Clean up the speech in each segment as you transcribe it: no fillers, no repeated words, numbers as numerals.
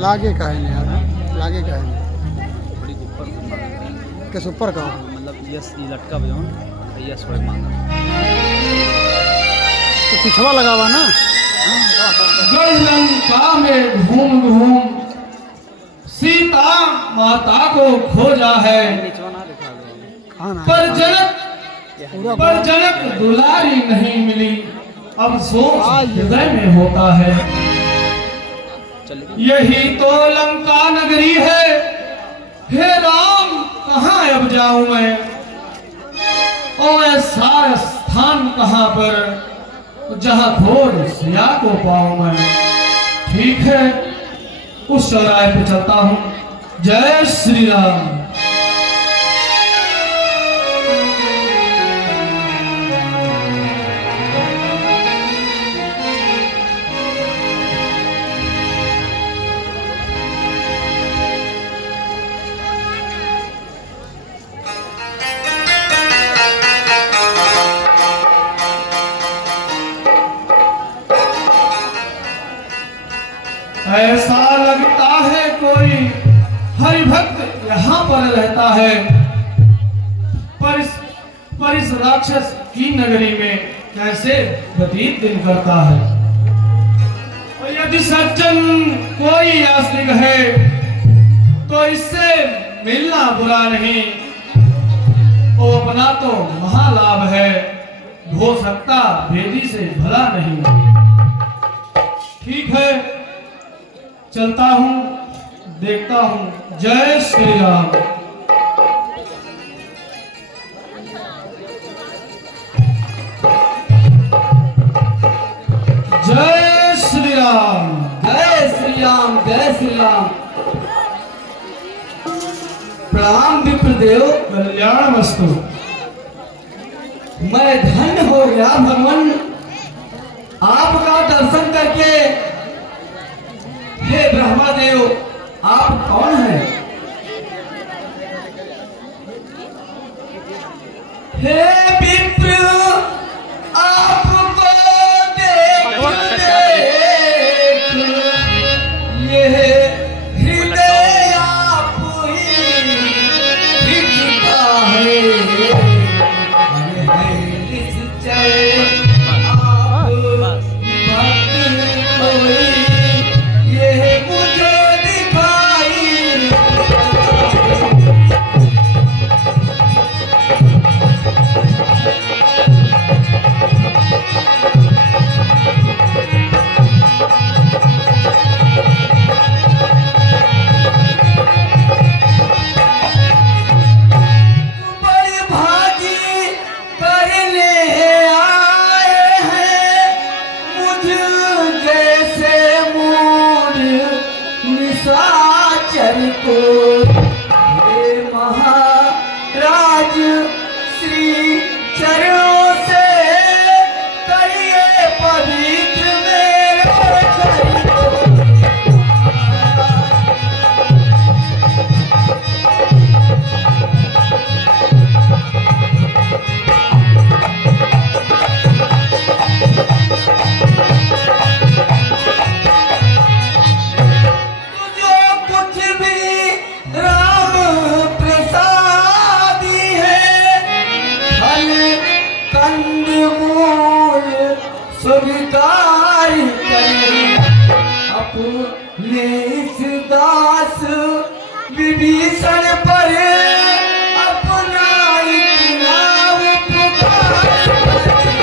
लागे का है यार, लागे का है थोड़ी ऊपर किस ऊपर का मतलब यस ये लटका भी हूँ यस थोड़े मांगा तो पिछवा लगा हुआ ना। लंका में घूम घूम सीता माता को खोजा है, नीचवा ना दिखा दो हाँ ना पर पूरा जनक दुलारी नहीं मिली। अब सोच हृदय में होता है, चलिए यही तो लंका नगरी है। हे राम कहाँ अब जाऊं मैं, और ऐसा स्थान कहाँ पर जहाँ खोज सिया को पाऊं मैं। ठीक है उस चौराहे पे चलता हूँ। जय श्री राम। ऐसा लगता है कोई हरि भक्त यहाँ पर रहता है, पर इस राक्षस की नगरी में कैसे व्यतीत दिन करता है। और यदि सज्जन कोई आस्तिक है तो इससे मिलना बुरा नहीं, वो अपना तो महालाभ है, हो सकता भेदी से भला नहीं। ठीक है चलता हूँ, देखता हूँ। जय श्री राम। जय श्री राम। जय श्री राम, जय श्री राम। प्रणाम विप्रदेव। कल्याण वस्तु। मैं धन्य हो गया भगवान आपका दर्शन करके। हे ब्रह्मादेव आप कौन हैं? हे विप्र आपको देख ये हृदय आप ही दिखता है। अरे है निश्चय आप भक्त कोई ये मुझे दिखाई। बड़ी भागी करने आए हैं मुझ जैसे मूढ़ निशाचर को। हे महाराज श्री चरणों से करिए पवित्र मेरे शरीर को। जो कुछ भी राम प्रसादी है, फल कंद मूल स्वीकार करे। अपने इस दास विभीषण पर अपना इतना उपकार करे।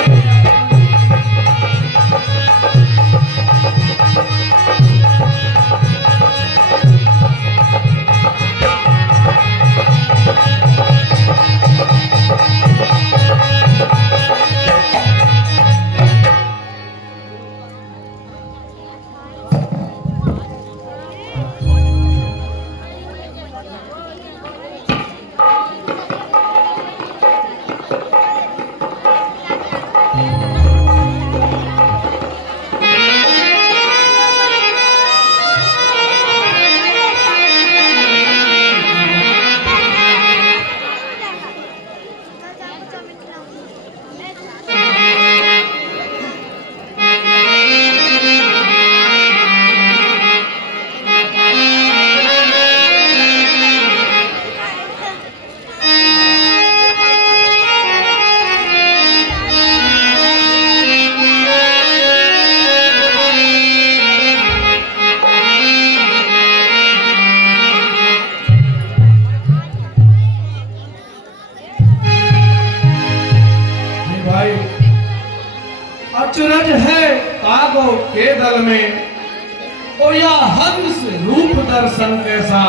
हंस रूप दर्शन कैसा,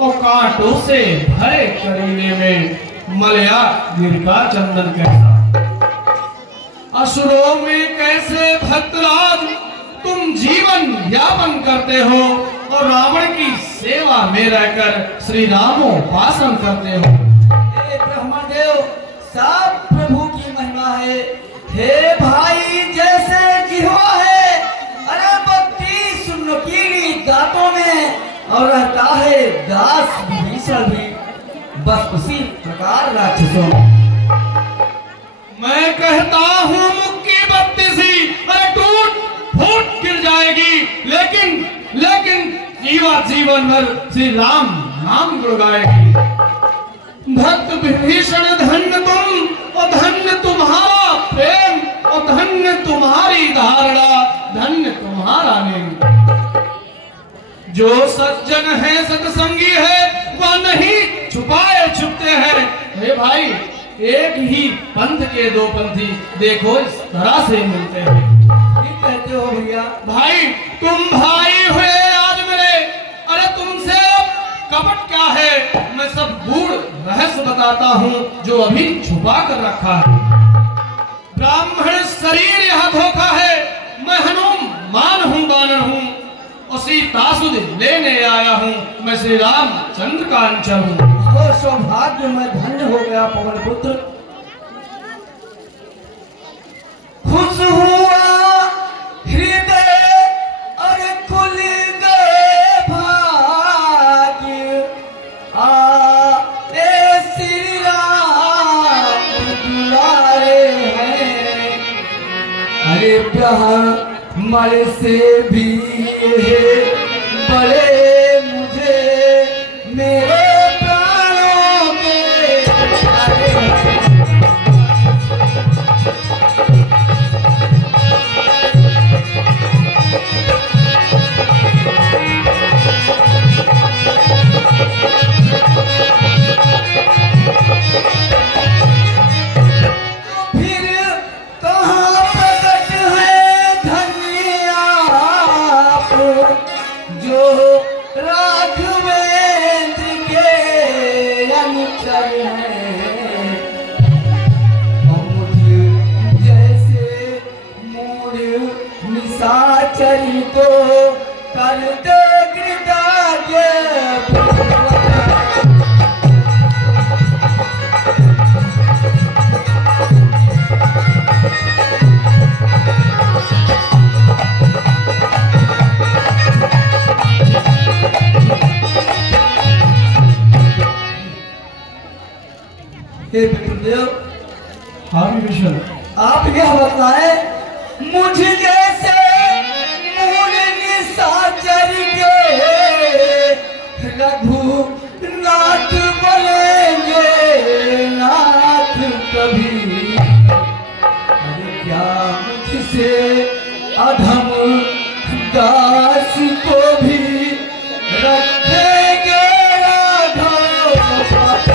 और कांटों से भय करीने में मलया गिर का चंदन कैसा। असुरों में कैसे भक्तराज तुम जीवन यापन करते हो, और रावण की सेवा में रहकर श्री रामोपासन करते हो। हे ब्रह्मदेव, सब प्रभु की महिमा है। हे भाई, जैसे जिह्वा है, अरे 32 नुकीली दांतों में, और रहता है दास विभीषण भी, बस उसी प्रकार राक्षसों में। मैं कहता हूँ मुक्की 32 अरे टूट फूट गिर जाएगी, लेकिन जीवा जीवन भर श्री राम नाम गुण गाएगी। भक्त विभीषण धन्य तुम, और धन्य तुम्हारा प्रेम, और धन्य तुम्हारी धारणा, धन्य तुम्हारा नेम। जो सज्जन है सत्संगी है, वह नहीं छुपाए छुपते हैं। हे भाई, एक ही पंथ के दो पंथी देखो इस तरह से मिलते हैं। ठीक कहते हो भैया। भाई तुम भाई हुए आज मेरे, अरे तुमसे कपट क्या है, मैं सब गूढ़ रहस्य बताता हूँ जो अभी छुपा कर रखा है। ब्राह्मण शरीर यह धोखा है, मैं हनुमान हूँ, बानर हूँ, और सीतासुध लेने आया हूँ, मैं श्री रामचंद्र का अंचल हूँ। वो सौभाग्य, मैं धन्य हो गया पवन पुत्र। खुश हुआ हृदय, अरे खुल गए भाग्य, आए श्री राम दुलारे हैं। अरे ब्रह्मण से भी बड़े मुझे मेरे प्राणों के प्यारे हैं। निशाचरी को कर दे कृतज्ञ। हे विष्णुदेव, हाँ विभीषण, आप यह बताए मुझ जैसे मूल निशाचर के रघुनाथ बनेंगे नाथ कभी। अरे क्या मुझसे अधम दास को भी रखेंगे राघव पास।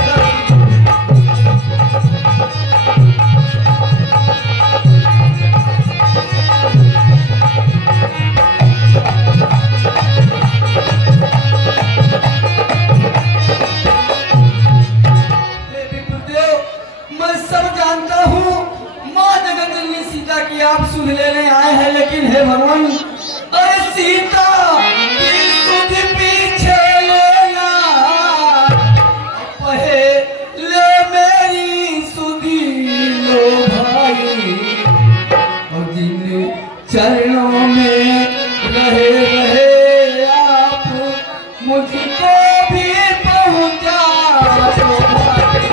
की आप सुध लेने आए हैं, लेकिन हे भगवान, अरे सीता की सुध पीछे लेना, पहले मेरी सुधी लो भाई, और जिन चरणों में रहे रहे आप मुझको भी पहुंचा दो भाई।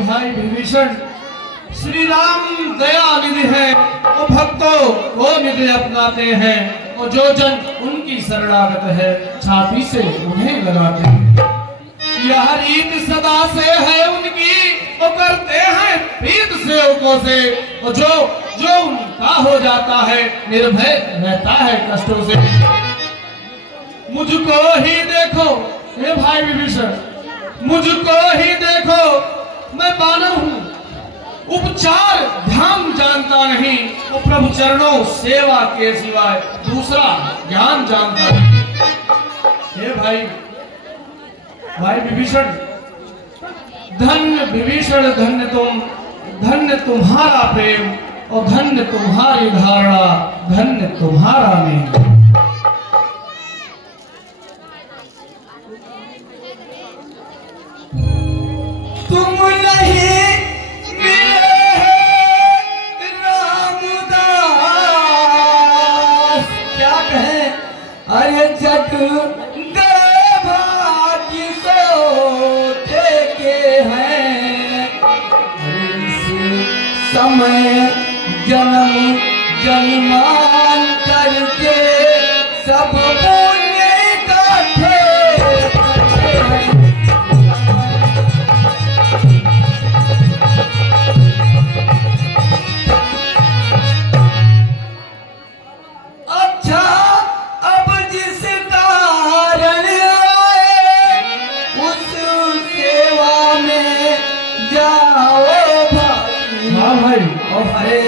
भाई विभीषण, श्री राम दया निधि है, और भक्तों को निधि अपनाते हैं, और जो जन उनकी शरणागत है छाती से उन्हें लगाते हैं। यह रीत सदा से है उनकी, वो करते हैं प्रीत सेवकों से, और जो उनका हो जाता है निर्भय रहता है कष्टों से। मुझको ही देखो, हे भाई विभीषण, मुझको ही देखो, मैं बानर हूं, उपचार ध्यान जानता नहीं, वो प्रभु चरणों सेवा के सिवाय दूसरा ज्ञान जानता नहीं। हे भाई विभीषण, धन्य विभीषण, धन्य तुम्हारा प्रेम और धन्य तुम्हारी धारणा, धन्य तुम्हारा नेम। तुम नहीं मिले रामदास, क्या कहें, अरे जग गए भाग्य सो के हैं, इस समय जन्म जन्मांतर के सब पुण्य इकट्ठे करते हैं। अच्छा, अब जिस कारण आए उस सेवा में जाओ भाई। हाँ भाई। और हरे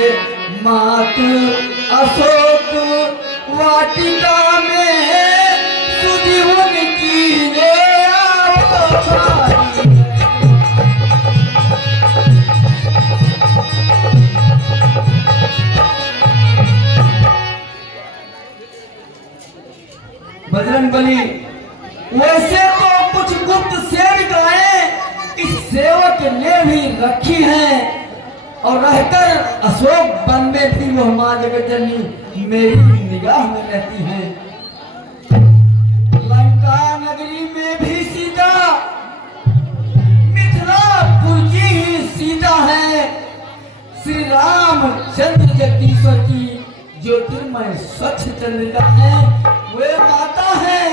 मात अशोक वाटिका में सुधि उनकी ले आओ भाई। बजरंगबली, वैसे तो कुछ गुप्त सेविकाएं इस सेवक ने भी रखी हैं और रहकर अशोक वन में भी वो मां जगत जननी मेरी निगाह में रहती हैं। लंका नगरी में भी सीता, मिथिलापुर की ही सीता है। श्री रामचंद्र जगदीश्वर की ज्योतिर्मय स्वच्छ चंद्रिका है, वे माता है,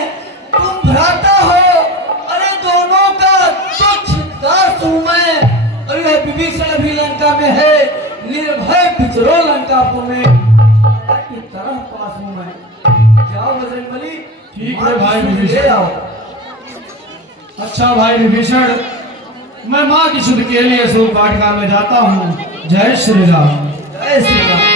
तुम भ्राता हो। अरे दोनों का तुच्छ दास हूं मैं। और यह विभीषण भी लंका में है, निर्भय विचरो लंकापुर में, की तरह पास हूं मैं। जाओ बजरंगबली। ठीक है भाई विभीषण। आओ। अच्छा भाई विभीषण, मैं माँ की शुद्ध के लिए अशोक वाटिका में जाता हूँ। जय श्री राम। जय श्री राम।